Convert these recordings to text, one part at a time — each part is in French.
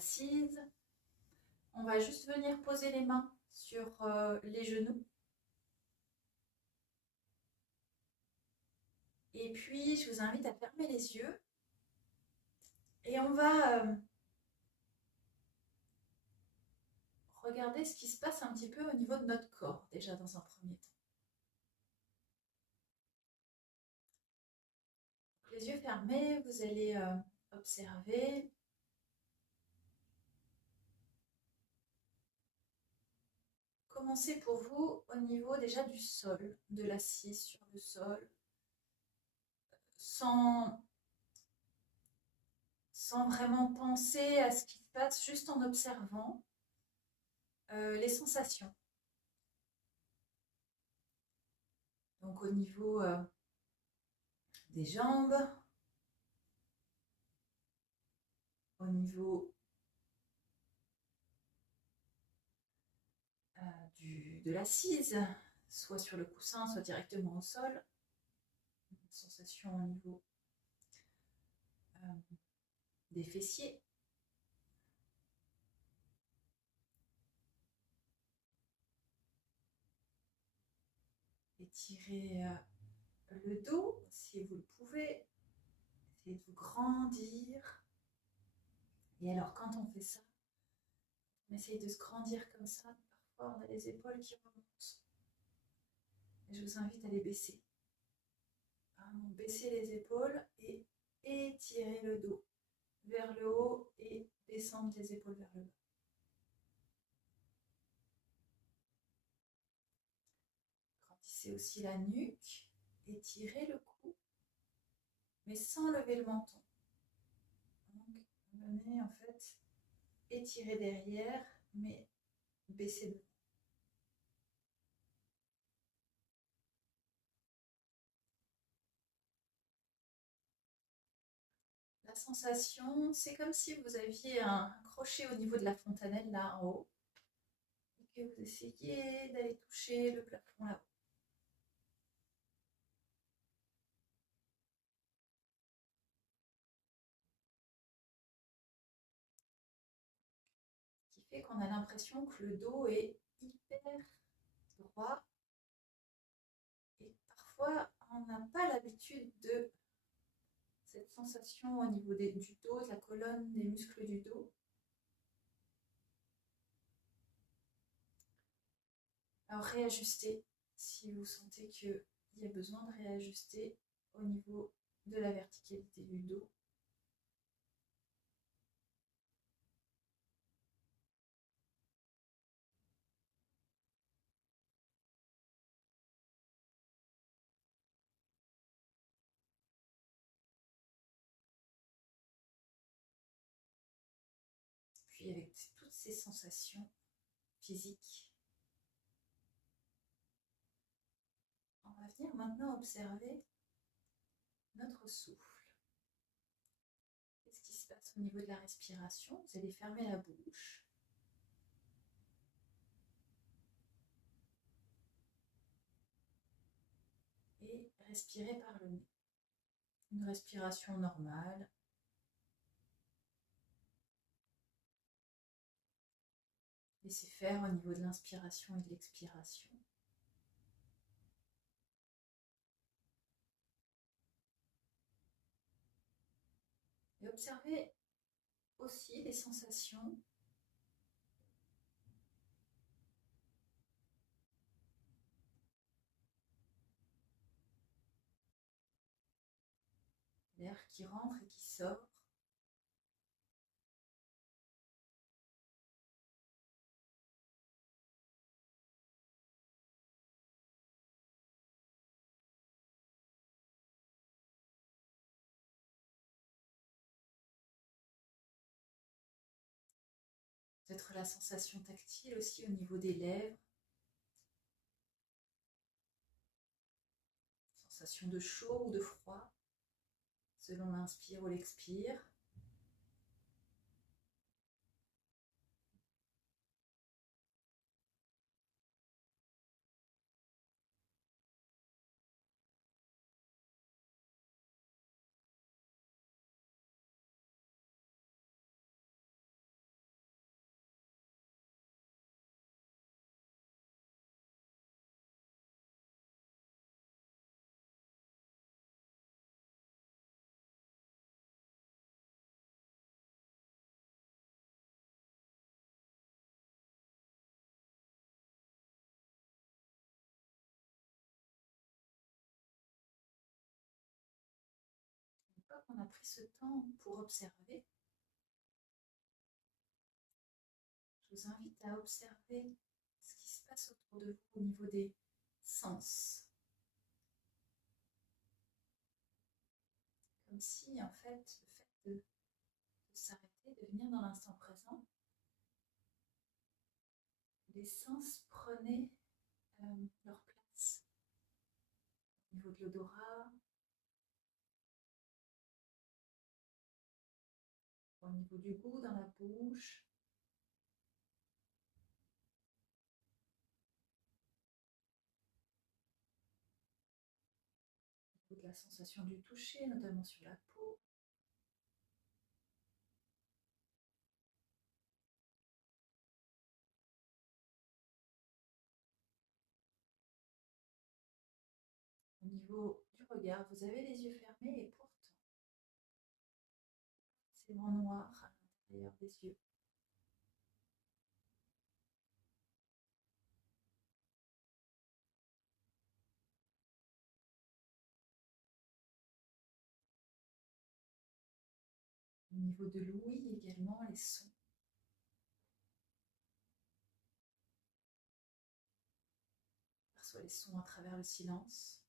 assise. On va juste venir poser les mains sur les genoux. Et puis, je vous invite à fermer les yeux. Et on va regarder ce qui se passe un petit peu au niveau de notre corps, déjà dans un premier temps. Les yeux fermés, vous allez observer. Commencez pour vous au niveau déjà du sol, de l'assise sur le sol, sans vraiment penser à ce qui se passe, juste en observant les sensations. Donc au niveau des jambes, au niveau de l'assise, soit sur le coussin, soit directement au sol. Une sensation au niveau des fessiers. Étirez le dos si vous le pouvez. Essayez de vous grandir. Et alors quand on fait ça, on essaye de se grandir comme ça. Parfois on a les épaules qui remontent. Et je vous invite à les baisser. Vraiment baisser les épaules et étirer le dos vers le haut et descendre les épaules vers le bas. Grandissez aussi la nuque, étirez le cou, mais sans lever le menton. Donc, venez en fait étirer derrière, mais baisser devant. La sensation, c'est comme si vous aviez un crochet au niveau de la fontanelle là en haut et que vous essayiez d'aller toucher le plafond là-haut. Ce qui fait qu'on a l'impression que le dos est hyper droit et parfois on n'a pas l'habitude de cette sensation au niveau du dos, de la colonne, des muscles du dos. Alors réajustez si vous sentez qu'il y a besoin de réajuster au niveau de la verticalité du dos. Puis avec toutes ces sensations physiques, on va venir maintenant observer notre souffle. Qu'est-ce qui se passe au niveau de la respiration? Vous allez fermer la bouche. Et respirer par le nez. Une respiration normale. Laissez faire au niveau de l'inspiration et de l'expiration. Et observez aussi les sensations l'air qui rentre et qui sort. Peut-être la sensation tactile aussi au niveau des lèvres. Sensation de chaud ou de froid, selon l'inspire ou l'expire. pris ce temps pour observer, je vous invite à observer ce qui se passe autour de vous au niveau des sens. Comme si, en fait, le fait de s'arrêter, de venir dans l'instant présent, les sens prenaient leur place au niveau de l'odorat, au niveau du goût dans la bouche, au niveau de la sensation du toucher, notamment sur la peau. Au niveau du regard, vous avez les yeux fermés et pourtant, c'est vraiment noir à l'intérieur des yeux. Au niveau de l'ouïe également, les sons. On perçoit les sons à travers le silence.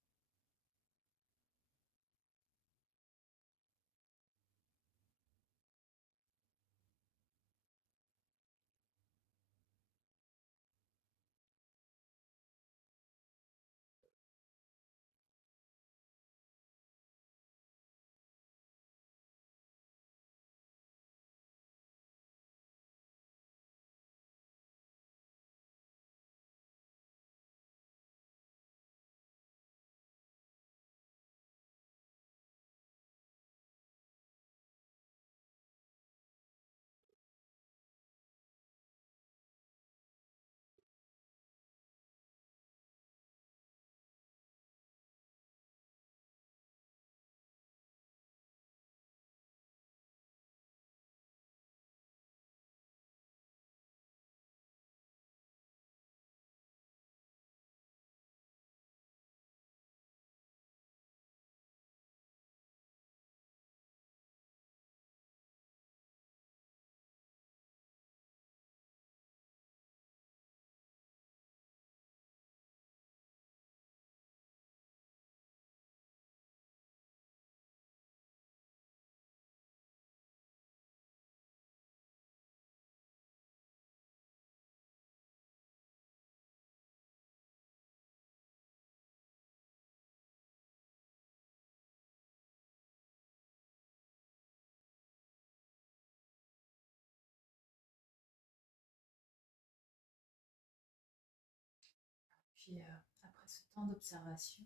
Puis après ce temps d'observation,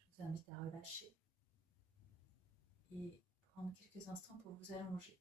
je vous invite à relâcher et prendre quelques instants pour vous allonger.